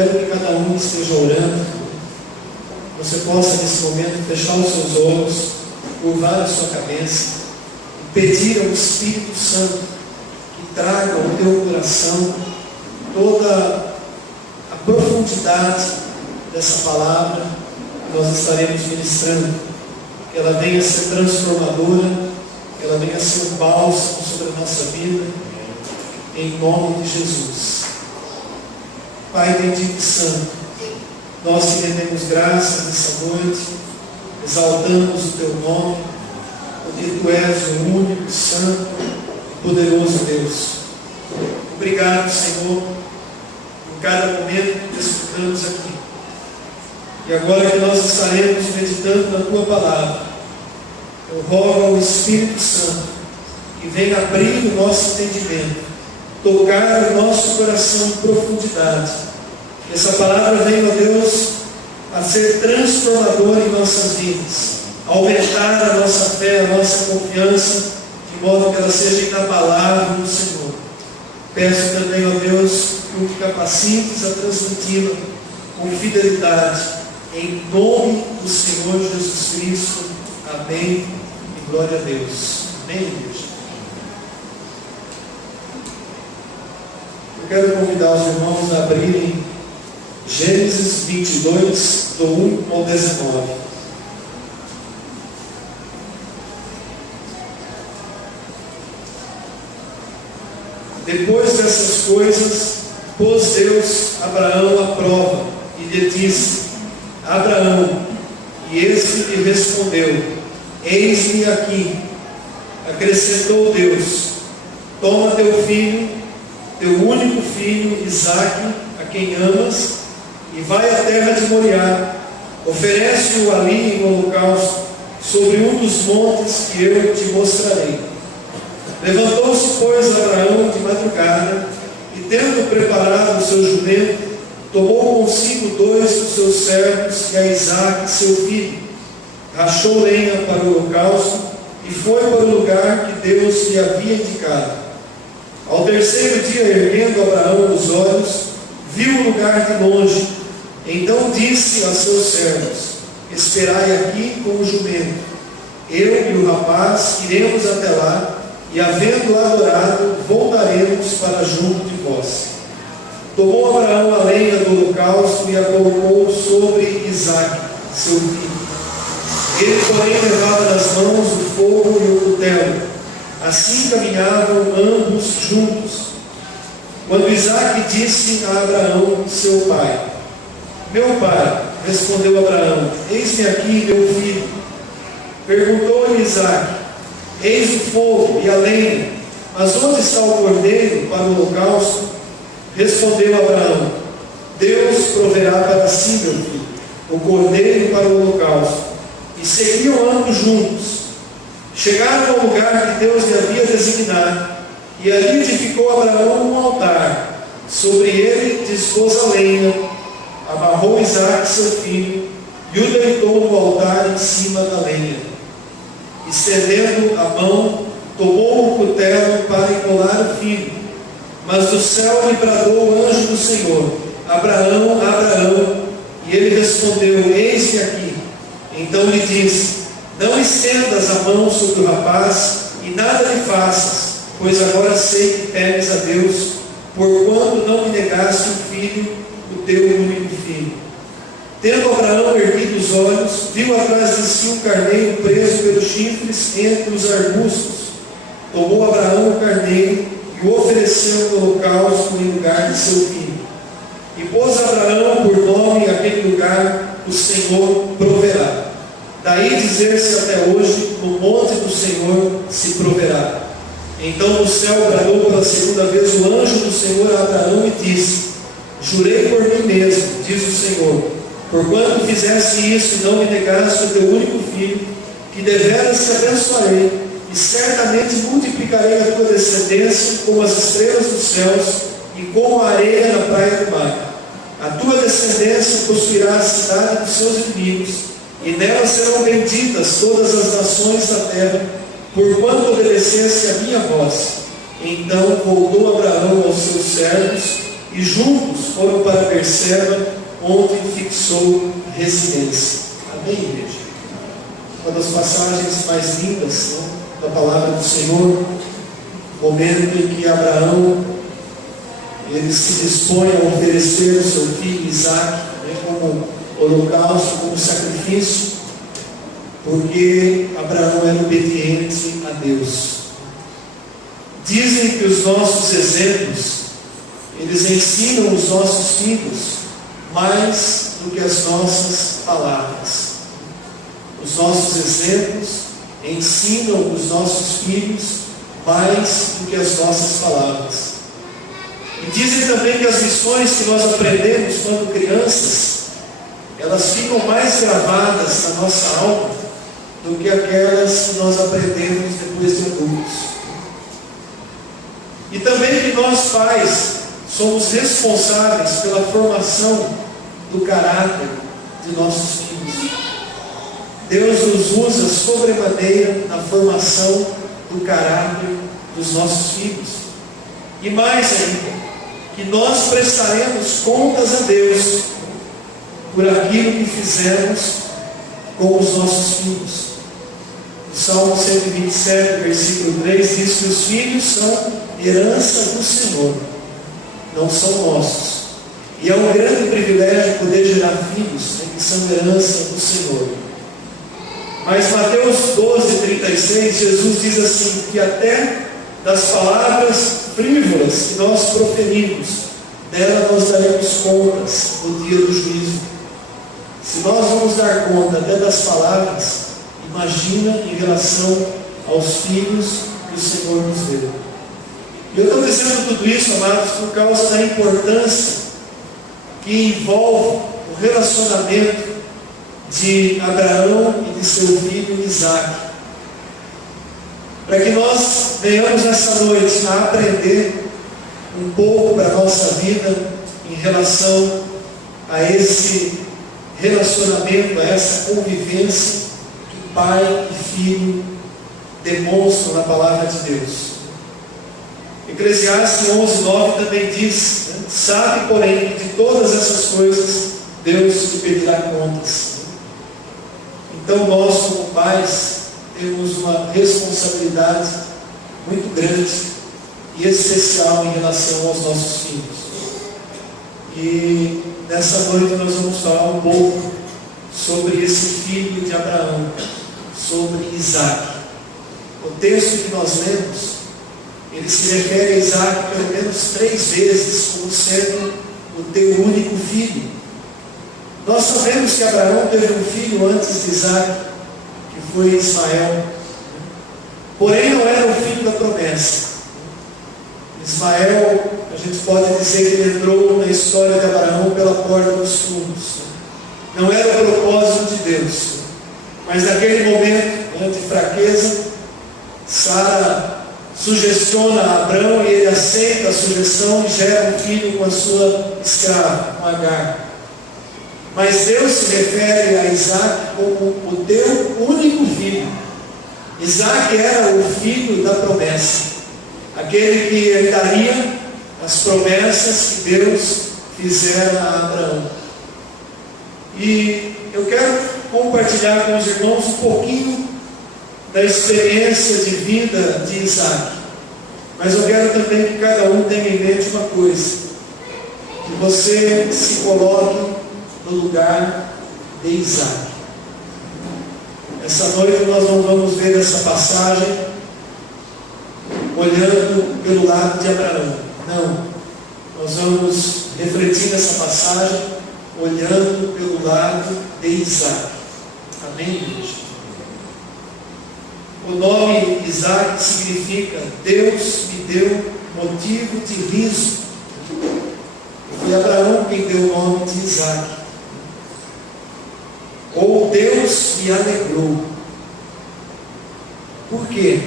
quero que cada um que esteja orando, você possa nesse momento fechar os seus olhos, curvar a sua cabeça e pedir ao Espírito Santo que traga ao teu coração toda a profundidade dessa palavra que nós estaremos ministrando, que ela venha a ser transformadora, que ela venha a ser um bálsamo sobre a nossa vida, em nome de Jesus. Pai bendito e santo, nós te rendemos graças nessa noite, exaltamos o teu nome, porque tu és o único, santo e poderoso Deus. Obrigado, Senhor, por cada momento que desfrutamos aqui. E agora que nós estaremos meditando na tua palavra, eu rogo ao Espírito Santo que venha abrir o nosso entendimento, tocar o nosso coração em profundidade. Que essa palavra venha, ó Deus, a ser transformadora em nossas vidas, aumentar a nossa fé, a nossa confiança, de modo que ela seja inabalável no Senhor. Peço também, ó Deus, que o capacites a transmiti-la com fidelidade, em nome do Senhor Jesus Cristo. Amém e glória a Deus. Amém, igreja? Eu quero convidar os irmãos a abrirem Gênesis 22, do 1 ao 19. Depois dessas coisas, pôs Deus Abraão à prova e lhe disse: Abraão, e este lhe respondeu: Eis-me aqui. Acrescentou Deus: Toma teu filho, teu único filho, Isaque, a quem amas, e vai à terra de Moriá, oferece-o ali em holocausto, sobre um dos montes que eu te mostrarei. Levantou-se, pois, Abraão de madrugada, e tendo preparado o seu jumento, tomou consigo 2 dos seus servos e a Isaque, seu filho, rachou lenha para o holocausto, e foi para o lugar que Deus lhe havia indicado. Ao terceiro dia, erguendo Abraão os olhos, viu o lugar de longe. Então disse a seus servos: Esperai aqui com o jumento. Eu e o rapaz iremos até lá, e havendo adorado, voltaremos para junto de vós. Tomou Abraão a lenha do holocausto e a colocou sobre Isaque, seu filho. Ele, porém, levava nas mãos o fogo e o cutelo. Assim caminhavam ambos juntos. Quando Isaque disse a Abraão, seu pai: Meu pai, respondeu Abraão, eis-me aqui, meu filho. Perguntou-lhe Isaque: Eis o fogo e a lenha, mas onde está o cordeiro para o holocausto? Respondeu Abraão: Deus proverá para si, meu filho, o cordeiro para o holocausto. E seguiam ambos juntos. Chegaram ao lugar que Deus lhe havia designado, e ali edificou Abraão um altar. Sobre ele dispôs a lenha, amarrou Isaque, seu filho, e o deitou no altar em cima da lenha. Estendendo a mão, tomou o cutelo para imolar o filho. Mas do céu lhe bradou o anjo do Senhor: Abraão, Abraão. E ele respondeu: Eis-me aqui. Então lhe disse: Não estendas a mão sobre o rapaz, e nada lhe faças, pois agora sei que temes a Deus, porquanto não me negaste o filho, o teu único filho. Tendo Abraão erguido os olhos, viu atrás de si um carneiro preso pelos chifres entre os arbustos. Tomou Abraão o carneiro e o ofereceu no holocausto em lugar de seu filho. E pôs Abraão por nome aquele lugar: O Senhor proverá. Daí dizer-se até hoje: No monte do Senhor se proverá. Então do céu bradou pela segunda vez o anjo do Senhor a Abraão e disse: Jurei por mim mesmo, diz o Senhor, porquanto fizeste isso e não me negaste o teu único filho, que deveras te abençoarei, e certamente multiplicarei a tua descendência como as estrelas dos céus e como a areia na praia do mar. A tua descendência possuirá a cidade dos seus inimigos, e nela serão benditas todas as nações da terra, porquanto obedeceste a minha voz. Então voltou Abraão aos seus servos, e juntos foram para Berseba, onde fixou residência. Amém, igreja? Uma das passagens mais lindas, né, da palavra do Senhor, momento em que Abraão ele se dispõe a oferecer o seu filho Isaque, né, como holocausto, como sacrifício, porque Abraão era obediente a Deus. Dizem que os nossos exemplos, eles ensinam os nossos filhos mais do que as nossas palavras. Os nossos exemplos ensinam os nossos filhos mais do que as nossas palavras. E dizem também que as lições que nós aprendemos quando crianças, elas ficam mais gravadas na nossa alma do que aquelas que nós aprendemos depois de adultos. E também que nós, pais, somos responsáveis pela formação do caráter de nossos filhos. Deus nos usa sobremaneira na formação do caráter dos nossos filhos. E mais ainda, que nós prestaremos contas a Deus por aquilo que fizemos com os nossos filhos. O Salmo 127, versículo 3 diz que os filhos são herança do Senhor, não são nossos. E é um grande privilégio poder gerar filhos, né, que são herança do Senhor. Mas Mateus 12:36, Jesus diz assim, que até das palavras frívolas que nós proferimos, dela nós daremos contas no dia do juízo. Se nós vamos dar conta até das palavras, imagina em relação aos filhos que o Senhor nos deu. E eu estou dizendo tudo isso, amados, por causa da importância que envolve o relacionamento de Abraão e de seu filho Isaque. Para que nós venhamos nessa noite a aprender um pouco para a nossa vida em relação a esse relacionamento, a essa convivência que pai e filho demonstram na palavra de Deus. Eclesiastes 11:9 também diz, né, sabe, porém, que de todas essas coisas Deus lhe pedirá contas. Então nós, como pais, temos uma responsabilidade muito grande e especial em relação aos nossos filhos. E nessa noite nós vamos falar um pouco sobre esse filho de Abraão, sobre Isaque. O texto que nós lemos, ele se refere a Isaque pelo menos 3 vezes como sendo o teu único filho. Nós sabemos que Abraão teve um filho antes de Isaque, que foi Ismael. Porém não era o filho da promessa. Ismael, a gente pode dizer que ele entrou na história de Abraão pela porta dos fundos. Não era o propósito de Deus. Mas naquele momento, né, de fraqueza, Sara sugestiona a Abraão e ele aceita a sugestão e gera um filho com a sua escrava, com Agar. Mas Deus se refere a Isaque como o teu único filho. Isaque era o filho da promessa, aquele que herdaria as promessas que Deus fizera a Abraão. E eu quero compartilhar com os irmãos um pouquinho da experiência de vida de Isaque. Mas eu quero também que cada um tenha em mente uma coisa, que você se coloque no lugar de Isaque. Essa noite nós não vamos ver essa passagem olhando pelo lado de Abraão. Não. Nós vamos refletir nessa passagem olhando pelo lado de Isaque. Amém, igreja? O nome Isaque significa Deus me deu motivo de riso. Foi Abraão quem deu o nome de Isaque. Ou Deus me alegrou. Por quê?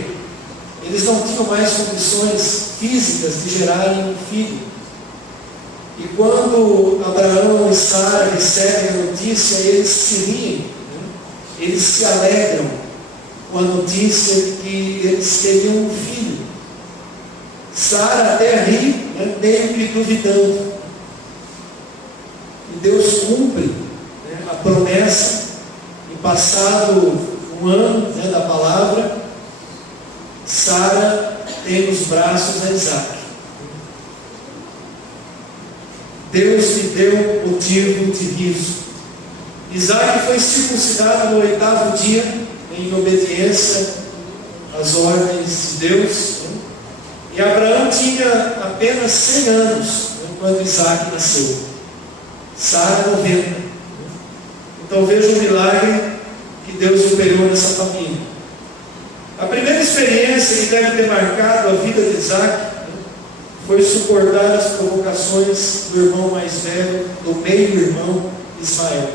Eles não tinham mais condições físicas de gerarem um filho. E quando Abraão e Sara recebem a notícia, eles se riem, né? Eles se alegram com a notícia de que eles teriam um filho. Sara até ri, né, meio que duvidando. Deus cumpre, né, a promessa. E passado um ano, né, da palavra, Sara tem nos braços a Isaac. Deus lhe deu motivo de riso. Isaac foi circuncidado no 8º dia, em obediência às ordens de Deus. E Abraão tinha apenas 100 anos quando Isaac nasceu. Sara 90. Então veja o milagre que Deus operou nessa família. A primeira experiência que deve ter marcado a vida de Isaac foi suportar as provocações do irmão mais velho, do meio-irmão Ismael.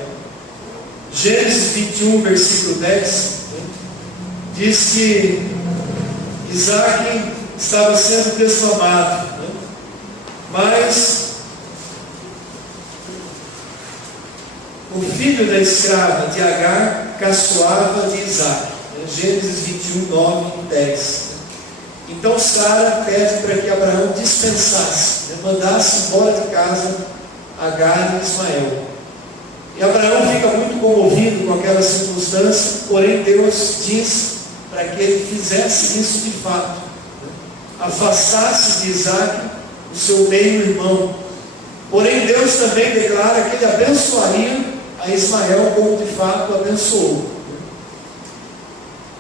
Gênesis 21, versículo 10, diz que Isaac estava sendo desmamado, mas o filho da escrava de Agar caçoava de Isaac. Gênesis 21, 9 e 10. Então Sara pede para que Abraão dispensasse, mandasse embora de casa Agar e Ismael. E Abraão fica muito comovido com aquela circunstância, porém Deus diz para que ele fizesse isso de fato, afastasse de Isaac o seu meio-irmão. Porém Deus também declara que ele abençoaria a Ismael como de fato abençoou.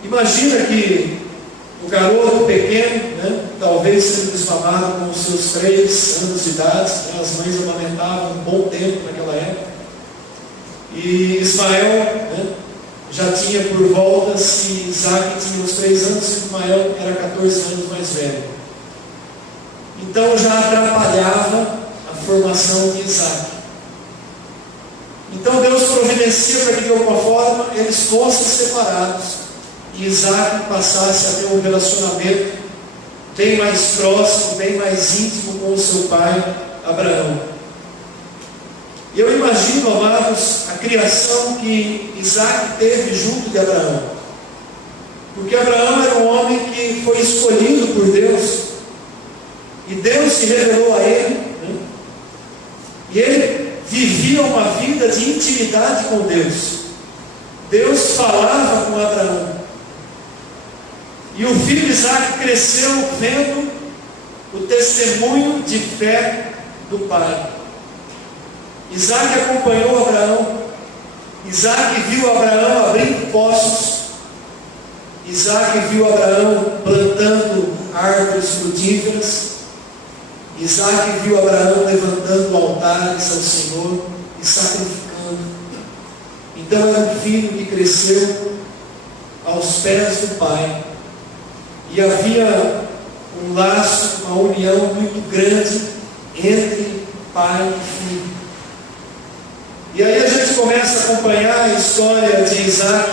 Imagina que o garoto pequeno, talvez sendo desmamado com os seus 3 anos de idade, as mães amamentavam um bom tempo naquela época, e Ismael já tinha por volta, se Isaac tinha uns 3 anos, Ismael era 14 anos mais velho. Então já atrapalhava a formação de Isaac. Então Deus providencia para que de alguma forma eles fossem separados e Isaac passasse a ter um relacionamento bem mais próximo, bem mais íntimo com o seu pai Abraão. E eu imagino, amados, a criação que Isaac teve junto de Abraão. Porque Abraão era um homem que foi escolhido por Deus, e Deus se revelou a ele, e ele vivia uma vida de intimidade com Deus. Deus falava com Abraão. E o filho Isaac cresceu vendo o testemunho de fé do pai. Isaac acompanhou Abraão. Isaac viu Abraão abrindo poços. Isaac viu Abraão plantando árvores frutíferas. Isaac viu Abraão levantando altares ao Senhor e sacrificando. Então era um filho que cresceu aos pés do pai. E havia um laço, uma união muito grande entre pai e filho. E aí a gente começa a acompanhar a história de Isaac.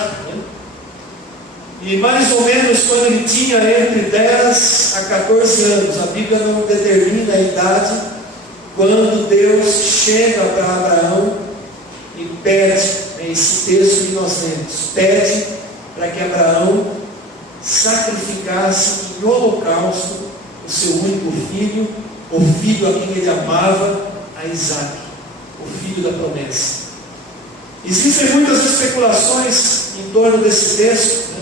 E mais ou menos quando ele tinha entre 10 a 14 anos, a Bíblia não determina a idade, quando Deus chega para Abraão e pede, esse texto que nós lemos, pede para que Abraão sacrificasse em holocausto o seu único filho, o filho a quem ele amava, a Isaac, o filho da promessa. Existem muitas especulações em torno desse texto,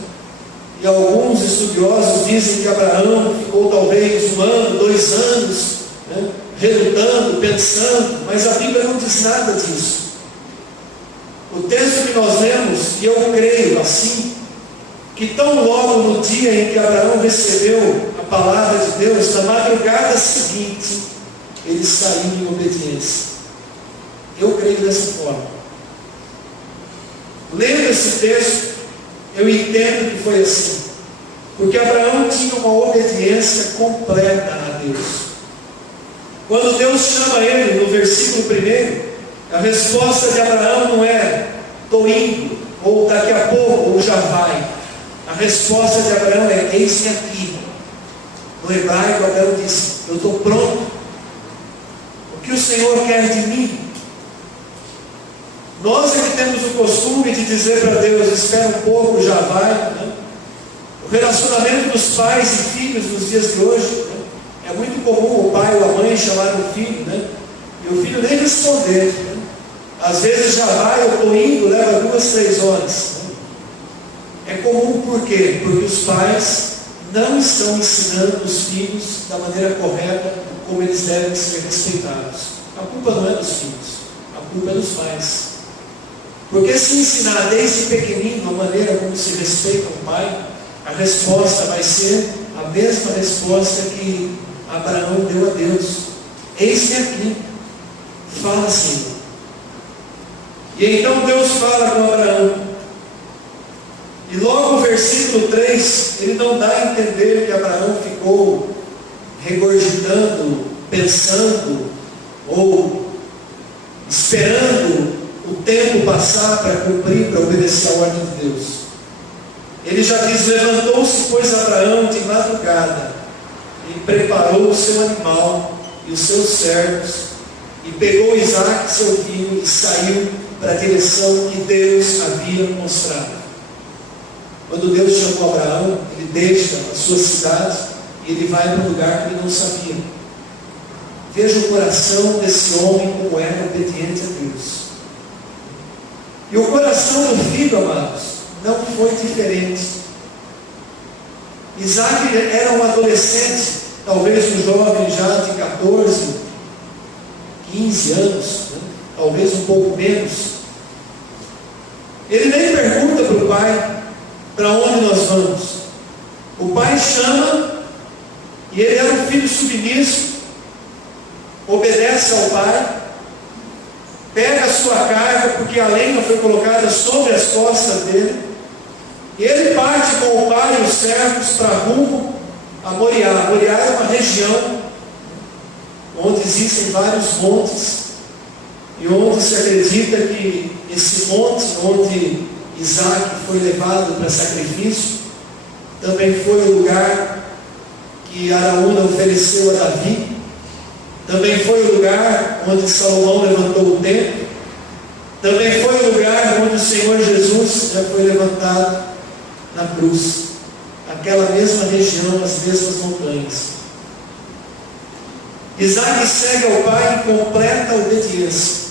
e alguns estudiosos dizem que Abraão ficou talvez 1 ano, 2 anos, relutando, pensando, mas a Bíblia não diz nada disso. O texto que nós lemos, e eu creio assim, que tão logo no dia em que Abraão recebeu a palavra de Deus, na madrugada seguinte, ele saiu em obediência. Eu creio dessa forma. Lendo esse texto, eu entendo que foi assim, porque Abraão tinha uma obediência completa a Deus. Quando Deus chama ele no versículo 1, a resposta de Abraão não é estou indo, ou daqui a pouco, ou já vai. A resposta de Abraão é eis-me aqui. No hebraico, Abraão disse, eu estou pronto. O que o Senhor quer de mim? Nós é que temos o costume de dizer para Deus, espera um pouco, já vai. O relacionamento dos pais e filhos nos dias de hoje, é muito comum o pai ou a mãe chamar o filho, e o filho nem responder. Às vezes já vai, eu estou indo, leva 2, 3 horas. É comum por quê? Porque os pais não estão ensinando os filhos da maneira correta como eles devem ser respeitados. A culpa não é dos filhos, a culpa é dos pais. Porque se ensinar desde pequenino a maneira como se respeita o pai, a resposta vai ser a mesma resposta que Abraão deu a Deus: eis-me aqui, fala Senhor. E então Deus fala com Abraão. E logo o versículo 3, ele não dá a entender que Abraão ficou regurgitando, pensando, ou esperando o tempo passar para cumprir, para obedecer a ordem de Deus. Ele já diz: levantou-se, pois, Abraão de madrugada, e preparou o seu animal e os seus servos, e pegou Isaque, seu filho, e saiu para a direção que Deus havia mostrado. Quando Deus chamou Abraão, ele deixa a sua cidade e ele vai para um lugar que ele não sabia. Veja o coração desse homem como era obediente a Deus. E o coração do filho, amados, não foi diferente. Isaque era um adolescente, talvez um jovem já de 14, 15 anos, né? Talvez um pouco menos. Ele nem pergunta para o pai para onde nós vamos. O pai chama, e ele era um filho submisso, obedece ao pai, pega a sua carga, porque a lenha foi colocada sobre as costas dele, e ele parte com o pai e os servos para rumo a Moriá. Moriá é uma região onde existem vários montes, e onde se acredita que esse monte onde Isaque foi levado para sacrifício também foi o lugar que Araúna ofereceu a Davi, também foi o lugar onde Salomão levantou o templo, também foi o lugar onde o Senhor Jesus já foi levantado na cruz. Aquela mesma região, as mesmas montanhas. Isaque segue ao pai em completa obediência.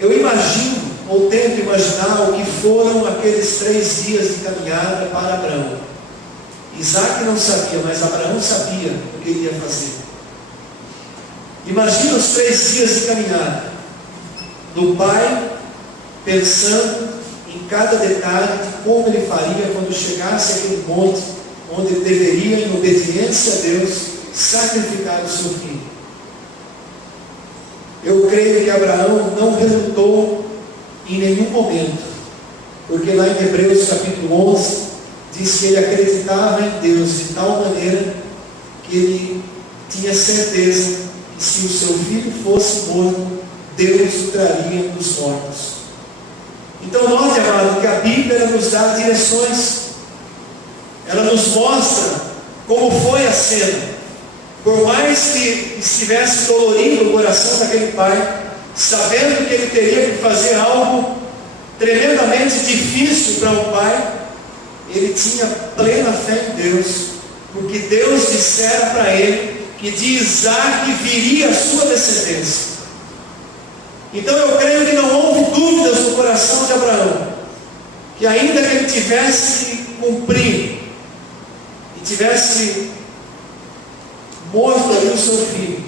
Eu imagino, ou tento imaginar, o que foram aqueles 3 dias de caminhada para Abraão. Isaque não sabia, mas Abraão sabia o que ele ia fazer. Imagina os 3 dias de caminhada do pai pensando em cada detalhe de como ele faria quando chegasse àquele monte onde ele deveria, em obediência a Deus, sacrificar o seu filho. Eu creio que Abraão não relutou em nenhum momento, porque lá em Hebreus capítulo 11 diz que ele acreditava em Deus de tal maneira que ele tinha certeza que se o seu filho fosse morto, Deus o traria dos mortos. Então note, amado, que a Bíblia ela nos dá direções, ela nos mostra como foi a cena. Por mais que estivesse dolorindo o coração daquele pai, sabendo que ele teria que fazer algo tremendamente difícil para o pai, ele tinha plena fé em Deus, porque Deus dissera para ele que de Isaque viria a sua descendência. Então eu creio que não houve dúvidas no coração de Abraão, que ainda que ele tivesse que cumprir e tivesse morto ali o seu filho,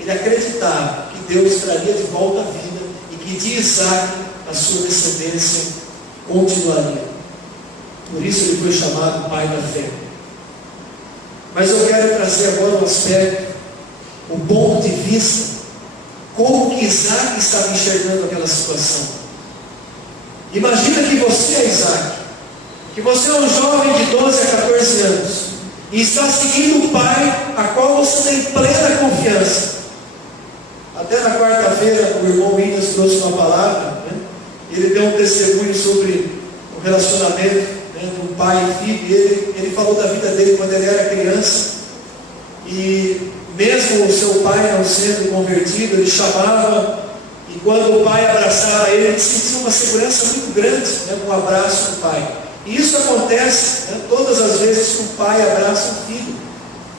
ele acreditava que Deus traria de volta a vida e que de Isaque a sua descendência continuaria. Por isso ele foi chamado pai da fé. Mas eu quero trazer agora um aspecto, um ponto de vista, como que Isaque estava enxergando aquela situação. Imagina que você é Isaque, que você é um jovem de 12 a 14 anos, e está seguindo o pai, a qual você tem plena confiança. Até na quarta-feira, o irmão Williams trouxe uma palavra, né? Ele deu um testemunho sobre o relacionamento, né, de um pai e filho, e ele falou da vida dele quando ele era criança, e mesmo o seu pai não sendo convertido, ele chamava, e quando o pai abraçava ele sentia uma segurança muito grande, né, com o abraço do pai. E isso acontece, né, todas as vezes que o pai abraça o filho.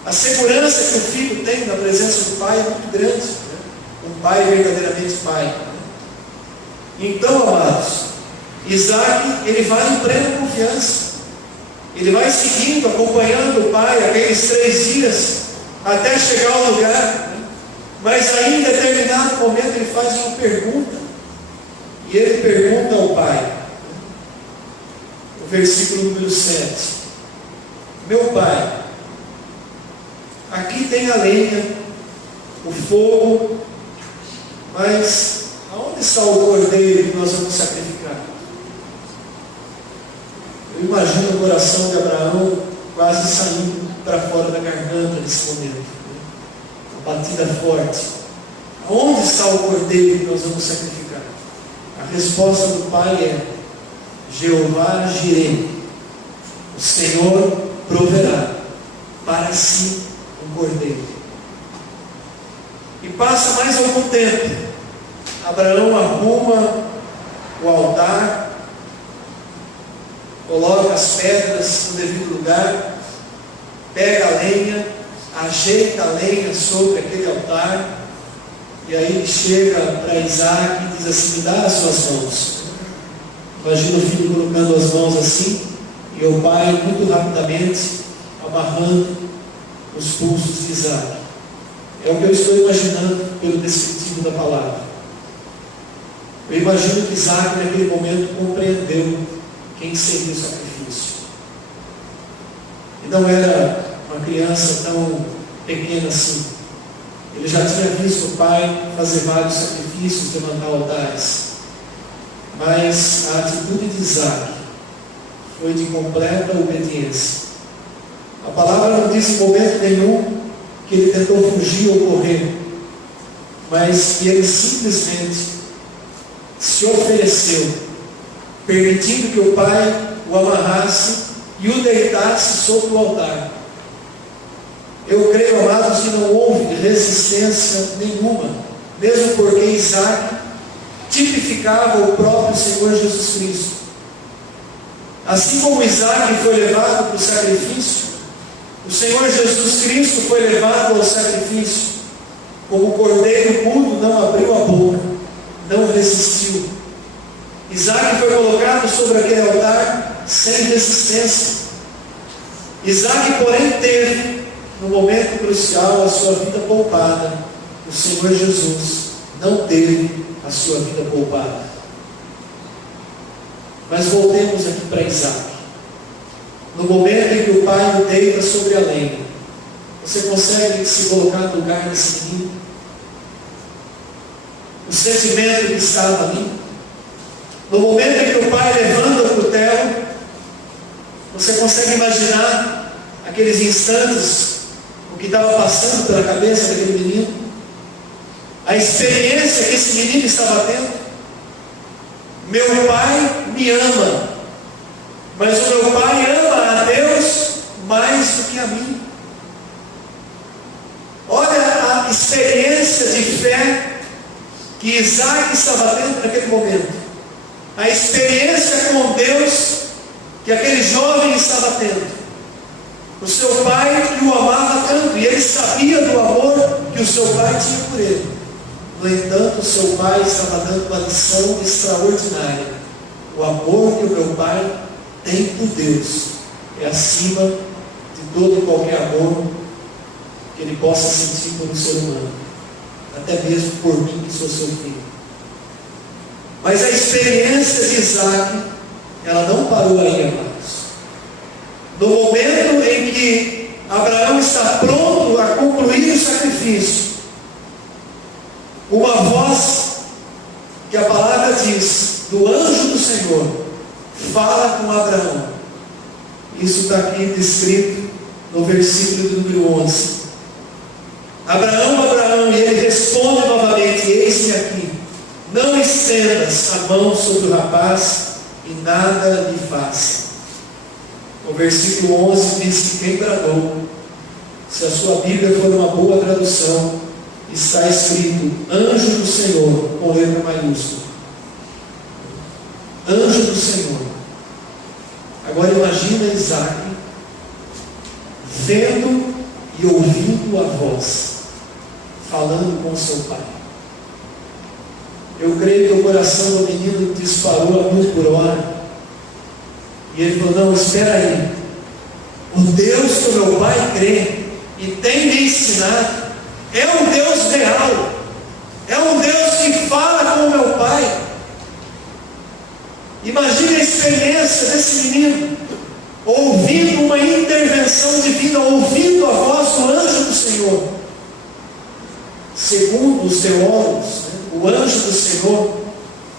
A segurança que o filho tem na presença do pai é muito grande, né? Um pai verdadeiramente pai. Então, amados, Isaac, ele vai em plena confiança. Ele vai seguindo, acompanhando o pai aqueles 3 dias, até chegar ao lugar. Mas aí, em determinado momento, ele faz uma pergunta. E ele pergunta ao pai, no versículo número 7. Meu pai, aqui tem a lenha, o fogo, mas aonde está o cordeiro que nós vamos sacrificar? Eu imagino o coração de Abraão quase saindo para fora da garganta nesse momento. Uma batida forte. Aonde está o cordeiro que nós vamos sacrificar? A resposta do pai é: Jeová Jireh, o Senhor proverá para si um cordeiro. E passa mais algum tempo. Abraão arruma o altar, coloca as pedras no devido lugar, pega a lenha, ajeita a lenha sobre aquele altar, e aí ele chega para Isaac e diz assim: me dá as suas mãos. Imagina o filho colocando as mãos assim, e o pai muito rapidamente amarrando os pulsos de Isaac. É o que eu estou imaginando pelo descritivo da palavra. Eu imagino que Isaac naquele momento compreendeu quem seria o sacrifício. E não era uma criança tão pequena assim. Ele já tinha visto o pai fazer vários sacrifícios, levantar altares. Mas a atitude de Isaac foi de completa obediência. A palavra não diz em momento nenhum que ele tentou fugir ou correr, mas que ele simplesmente se ofereceu, permitindo que o pai o amarrasse e o deitasse sobre o altar. Eu creio, amados, que não houve resistência nenhuma, mesmo porque Isaac tipificava o próprio Senhor Jesus Cristo. Assim como Isaac foi levado para o sacrifício, o Senhor Jesus Cristo foi levado ao sacrifício. Como o cordeiro mudo, não abriu a boca, não resistiu. Isaac foi colocado sobre aquele altar sem resistência. Isaac, porém, teve, no momento crucial, a sua vida poupada. O Senhor Jesus não teve a sua vida poupada. Mas voltemos aqui para Isaac. No momento em que o pai o deita sobre a lenha, você consegue se colocar no lugar desse menino? O sentimento que estava ali. No momento em que o pai levanta o cutelo, você consegue imaginar aqueles instantes, o que estava passando pela cabeça daquele menino? A experiência que esse menino estava tendo? Meu pai me ama, mas o meu pai ama a Deus mais do que a mim. Olha a experiência de fé que Isaac estava tendo naquele momento. A experiência com Deus que aquele jovem estava tendo. O seu pai que o amava tanto, e ele sabia do amor que o seu pai tinha por ele. No entanto, o seu pai estava dando uma lição extraordinária. O amor que o meu pai tem por Deus é acima de todo e qualquer amor que ele possa sentir por um ser humano, até mesmo por mim que sou seu filho. Mas a experiência de Isaac, ela não parou aí, amados. No momento em que Abraão está pronto a concluir o sacrifício, uma voz que a palavra diz, do anjo do Senhor, fala com Abraão. Isso está aqui descrito no versículo do número 11. Abraão, Abraão, e ele responde novamente: eis-me aqui. Não estendas a mão sobre o rapaz e nada lhe faça. O versículo 11 diz que quem bradou, se a sua Bíblia for uma boa tradução, está escrito anjo do Senhor, com letra maiúscula. Anjo do Senhor. Agora imagina Isaac vendo e ouvindo a voz, falando com seu pai. Eu creio que o coração do menino disparou a 1000 por hora. E ele falou: não, espera aí. O Deus que o meu pai crê e tem me ensinado é um Deus real. É um Deus que fala com o meu pai. Imagine a experiência desse menino, ouvindo uma intervenção divina, ouvindo a voz do anjo do Senhor. Segundo os teólogos, o anjo do Senhor,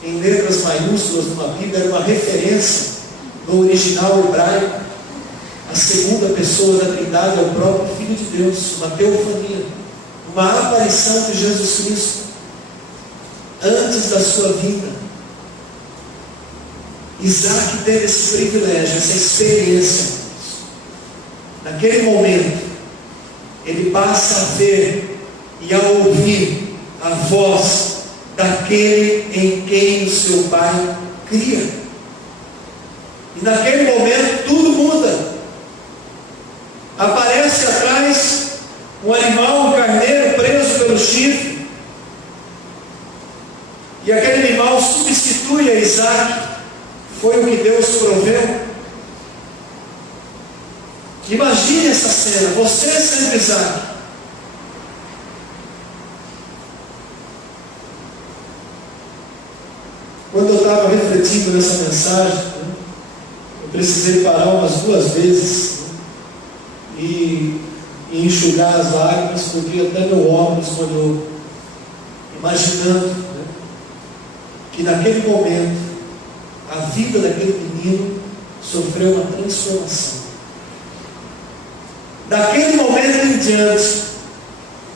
em letras maiúsculas numa Bíblia, era uma referência no original hebraico. A segunda pessoa da Trindade é o próprio Filho de Deus, uma teofania, uma aparição de Jesus Cristo antes da sua vinda. Isaac teve esse privilégio, essa experiência. Naquele momento, ele passa a ver e a ouvir a voz daquele em quem o seu pai cria. E naquele momento tudo muda. Aparece atrás um animal, um carneiro preso pelo chifre, e aquele animal substitui a Isaac. Foi o que Deus proveu. Imagine essa cena, você sendo Isaac. Quando eu estava refletindo nessa mensagem, eu precisei parar umas 2 vezes e enxugar as lágrimas, porque até meu óculos molhou, imaginando que naquele momento a vida daquele menino sofreu uma transformação. Daquele momento em diante,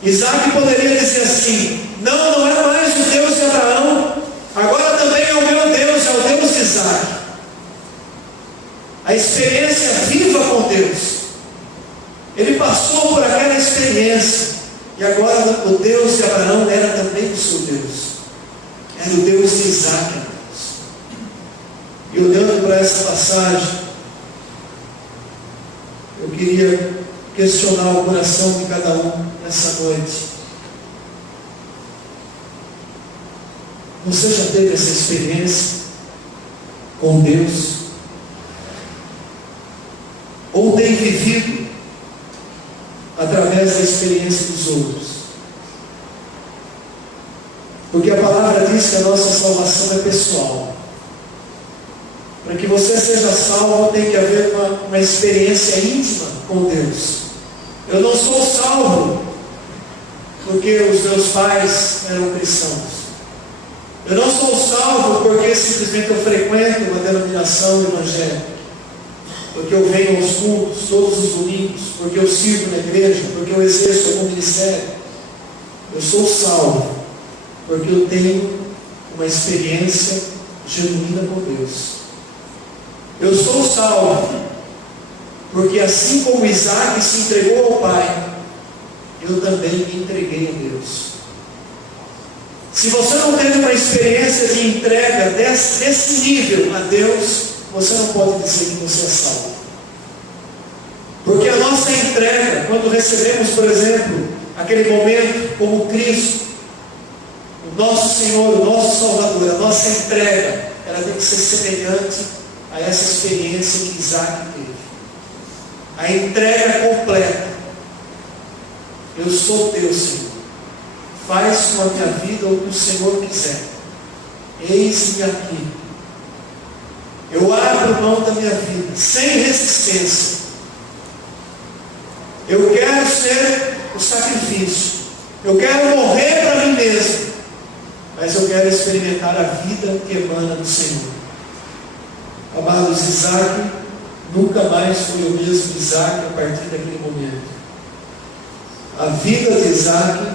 Isaac poderia dizer assim: não é mais o Deus de Abraão, agora também é o meu Deus, é o Deus de Isaac. A experiência viva com Deus. Ele passou por aquela experiência, e agora o Deus de Abraão era também o seu Deus. Era o Deus de Isaac. E olhando para essa passagem, eu queria questionar o coração de cada um nessa noite. Você já teve essa experiência com Deus? Ou tem vivido através da experiência dos outros? Porque a palavra diz que a nossa salvação é pessoal. Para que você seja salvo, tem que haver uma experiência íntima com Deus. Eu não sou salvo porque os meus pais eram cristãos. Eu não sou salvo porque simplesmente eu frequento uma denominação evangélica, porque eu venho aos cultos todos os domingos, porque eu sirvo na igreja, porque eu exerço algum ministério. Eu sou salvo porque eu tenho uma experiência genuína com Deus. Eu sou salvo porque assim como Isaac se entregou ao Pai, eu também me entreguei a Deus. Se você não teve uma experiência de entrega desse nível a Deus, você não pode dizer que você é salvo. Porque a nossa entrega, quando recebemos, por exemplo, aquele momento como Cristo, o nosso Senhor, o nosso Salvador, a nossa entrega, ela tem que ser semelhante a essa experiência que Isaac teve. A entrega completa. Eu sou teu, Senhor. Faz com a minha vida o que o Senhor quiser. Eis-me aqui. Eu abro mão da minha vida, sem resistência. Eu quero ser o sacrifício. Eu quero morrer para mim mesmo. Mas eu quero experimentar a vida que emana do Senhor. Amados, Isaac nunca mais foi o mesmo Isaac a partir daquele momento. A vida de Isaac,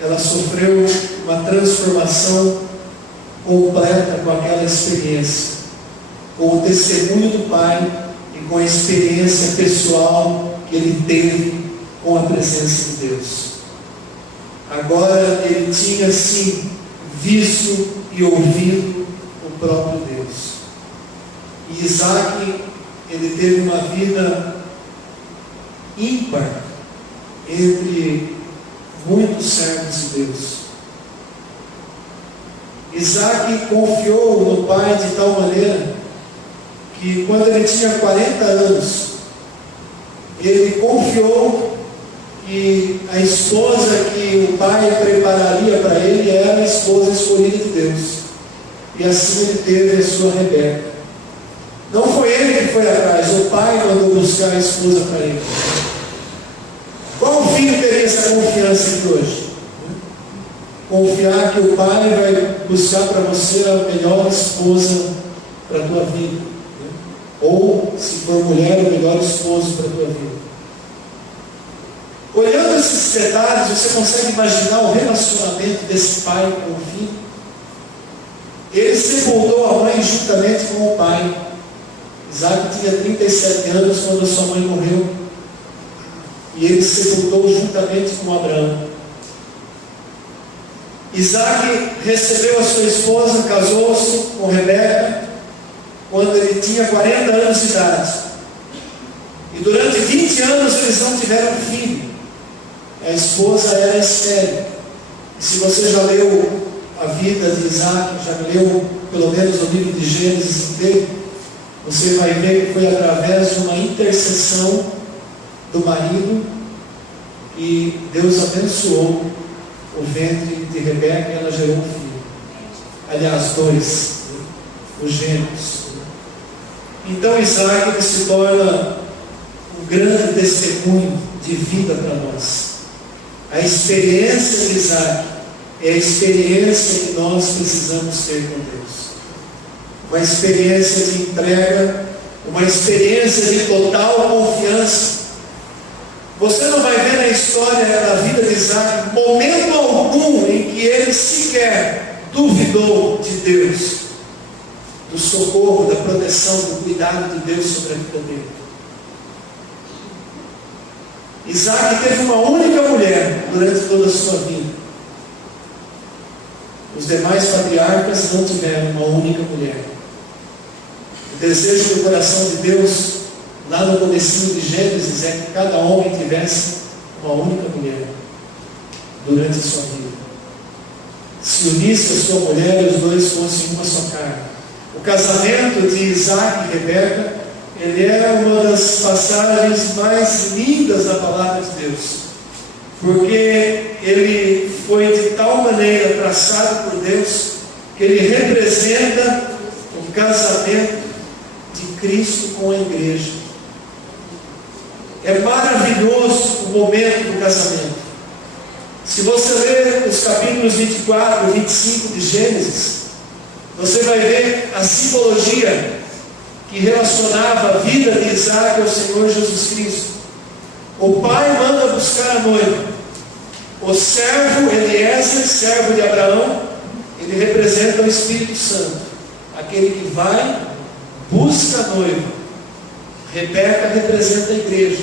ela sofreu uma transformação completa com aquela experiência, com o testemunho do Pai e com a experiência pessoal que ele teve com a presença de Deus. Agora ele tinha sim visto e ouvido o próprio Deus. E Isaac, ele teve uma vida ímpar entre muitos servos de Deus. Isaac confiou no pai de tal maneira que quando ele tinha 40 anos, ele confiou que a esposa que o pai prepararia para ele era a esposa escolhida de Deus. E assim ele teve a sua Rebeca. Não foi ele que foi atrás, o pai mandou buscar a esposa para ele. Qual filho teria essa confiança aqui hoje? Confiar que o pai vai buscar para você a melhor esposa para a tua vida. Ou, se for mulher, o melhor esposo para a tua vida. Olhando esses detalhes, você consegue imaginar o relacionamento desse pai com o filho? Ele sepultou a mãe juntamente com o pai. Isaac tinha 37 anos quando a sua mãe morreu. E ele sepultou juntamente com Abraão. Isaac recebeu a sua esposa, casou-se com Rebeca, quando ele tinha 40 anos de idade. E durante 20 anos eles não tiveram filho. A esposa era estéril. E se você já leu a vida de Isaac, já leu pelo menos o livro de Gênesis inteiro, você vai ver que foi através de uma intercessão do marido que Deus abençoou o ventre de Rebeca e ela gerou um filho. Aliás, dois, os gêmeos. Então Isaac ele se torna um grande testemunho de vida para nós. A experiência de Isaac é a experiência que nós precisamos ter com Deus. Uma experiência de entrega, uma experiência de total confiança. Você não vai ver na história da vida de Isaac momento algum em que ele sequer duvidou de Deus, do socorro, da proteção, do cuidado de Deus sobre a vida dele. Isaac teve uma única mulher durante toda a sua vida. Os demais patriarcas não tiveram uma única mulher. O desejo do coração de Deus, lá no comecinho de Gênesis, é que cada homem tivesse uma única mulher durante a sua vida. Se unisse a sua mulher e os dois fossem uma só carne. O casamento de Isaac e Rebeca, ele é uma das passagens mais lindas da palavra de Deus, porque ele foi de tal maneira traçado por Deus, que ele representa o casamento de Cristo com a igreja. É maravilhoso o momento do casamento. Se você ler os capítulos 24 e 25 de Gênesis, você vai ver a simbologia que relacionava a vida de Isaac ao Senhor Jesus Cristo. O pai manda buscar a noiva. O servo Eliezer, servo de Abraão, ele representa o Espírito Santo, aquele que vai, busca a noiva. Rebeca representa a igreja.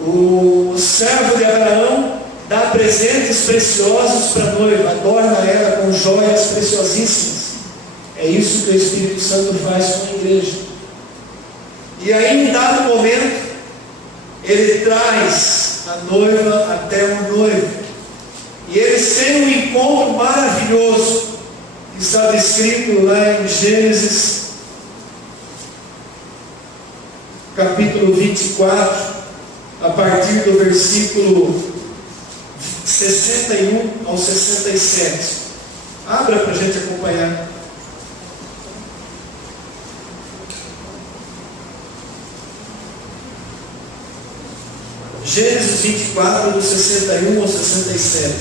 O servo de Abraão dá presentes preciosos para a noiva, adorna ela com joias preciosíssimas. É isso que o Espírito Santo faz com a igreja. E aí, em dado momento, ele traz a noiva até o noivo. E eles têm um encontro maravilhoso, que está descrito lá em Gênesis, capítulo 24, a partir do versículo 61 ao 67. Abra para a gente acompanhar. Gênesis 24, do 61 ao 67.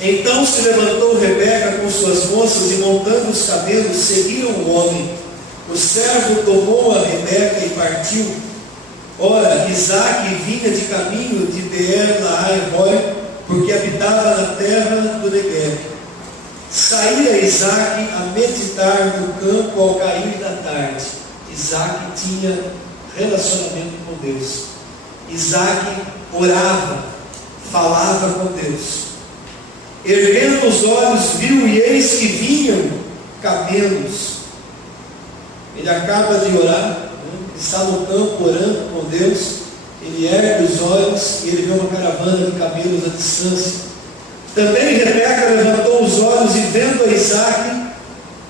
Então se levantou Rebeca com suas moças e, montando os camelos, seguiram o homem. O servo tomou a Rebeca e partiu. Ora, Isaac vinha de caminho de Beer-Lahai-Roi, porque habitava na terra do Negueb. Saíra Isaac a meditar no campo ao cair da tarde. Isaac tinha relacionamento com Deus. Isaac orava, falava com Deus. Erguendo os olhos, viu, e eis que vinham camelos. Ele acaba de orar, está no campo orando com Deus. Ele ergue os olhos e ele vê uma caravana de camelos à distância. Também Rebeca levantou os olhos e, vendo a Isaque,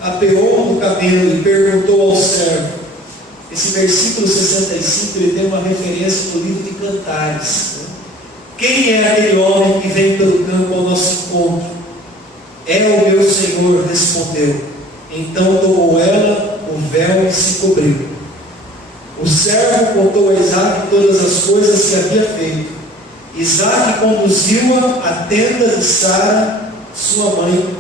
apeou no cabelo e perguntou ao servo. Esse versículo 65 ele tem uma referência do livro de Cantares. Quem é aquele homem que vem pelo campo ao nosso encontro? É o meu Senhor, respondeu. Então tomou ela o véu e se cobriu. O servo contou a Isaque todas as coisas que havia feito. Isaque conduziu-a à tenda de Sara, sua mãe,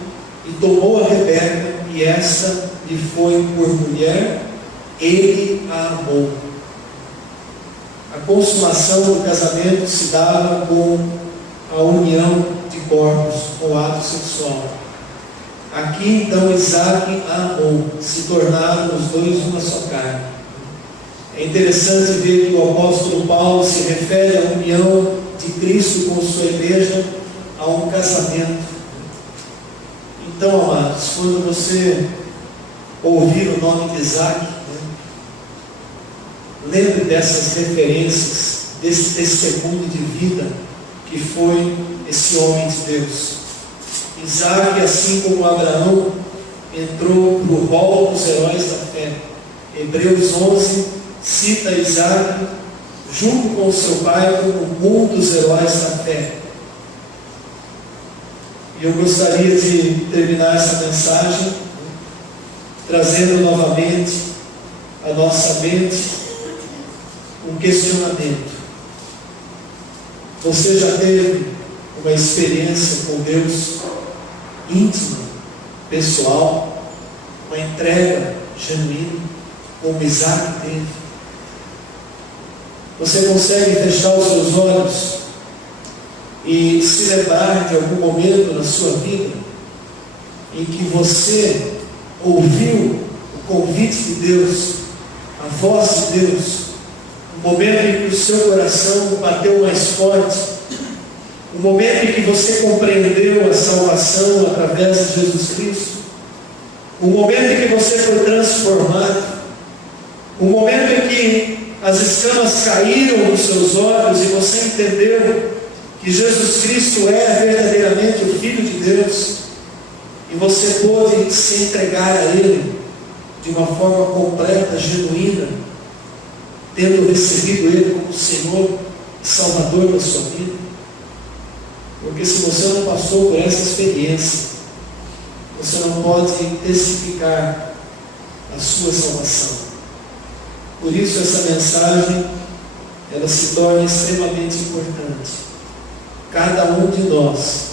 e tomou a Rebeca, e esta lhe foi por mulher. Ele a amou. A consumação do casamento se dava com a união de corpos, com o ato sexual. Aqui então Isaque a amou, se tornaram os dois uma só carne. É interessante ver que o apóstolo Paulo se refere à união de Cristo com sua igreja a um casamento. Então, amados, quando você ouvir o nome de Isaque, lembre dessas referências, desse testemunho de vida que foi esse homem de Deus. Isaque, assim como Abraão, entrou para o rol dos heróis da fé. Hebreus 11 cita Isaque, junto com seu pai, como um dos heróis da fé. E eu gostaria de terminar essa mensagem trazendo novamente a nossa mente um questionamento. Você já teve uma experiência com Deus íntima, pessoal, uma entrega genuína, como Isaque teve? Você consegue fechar os seus olhos e se lembrar de algum momento na sua vida em que você ouviu o convite de Deus, a voz de Deus, um momento em que o seu coração bateu mais forte, um momento em que você compreendeu a salvação através de Jesus Cristo, um momento em que você foi transformado, um momento em que as escamas caíram dos seus olhos e você entendeu que Jesus Cristo é verdadeiramente o Filho de Deus, e você pôde se entregar a Ele de uma forma completa, genuína, tendo recebido Ele como Senhor e Salvador da sua vida. Porque se você não passou por essa experiência, você não pode testificar a sua salvação. Por isso essa mensagem, ela se torna extremamente importante. Cada um de nós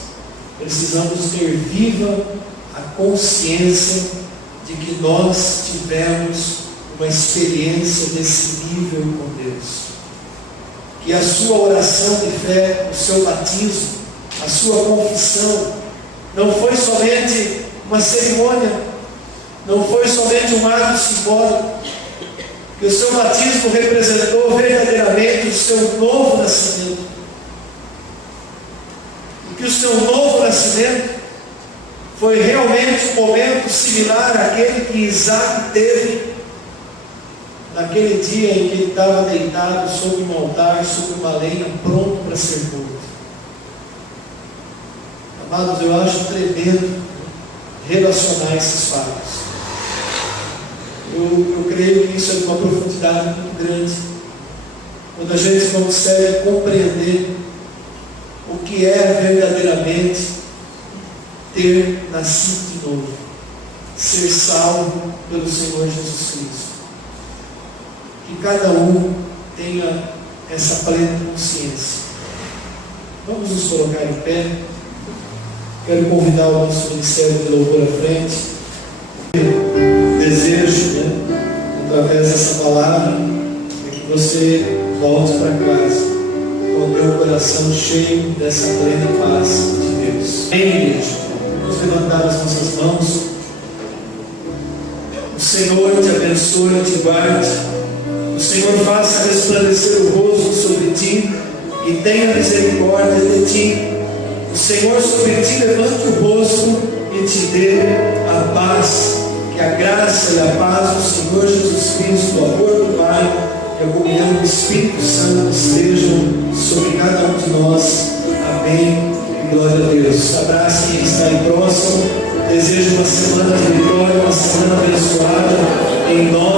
precisamos ter viva a consciência de que nós tivemos uma experiência desse nível com Deus. Que a sua oração de fé, o seu batismo, a sua confissão, não foi somente uma cerimônia, não foi somente um ato simbólico, que o seu batismo representou verdadeiramente o seu novo nascimento. E que o seu novo nascimento foi realmente um momento similar àquele que Isaque teve naquele dia em que ele estava deitado sobre um altar, sobre uma lenha, pronto para ser morto. Amados, eu acho tremendo relacionar esses fatos. Eu creio que isso é de uma profundidade muito grande. Quando a gente consegue compreender o que é verdadeiramente ter nascido de novo, ser salvo pelo Senhor Jesus Cristo. Que cada um tenha essa plena consciência. Vamos nos colocar em pé. Quero convidar o nosso ministério de louvor à frente. Desejo, através dessa palavra, que você volte para casa com o teu coração cheio dessa plena paz de Deus. Amém, igreja? Vamos levantar as nossas mãos. O Senhor te abençoe e te guarde. O Senhor faça resplandecer o rosto sobre ti e tenha misericórdia de ti. O Senhor sobre ti levante o rosto e te dê a paz. Que a graça e a paz do Senhor Jesus Cristo, o amor do Pai e a comunhão do Espírito Santo estejam sobre cada um de nós. Amém. Glória a Deus. Abrace quem está aí próximo. Desejo uma semana de vitória, uma semana abençoada. Em nome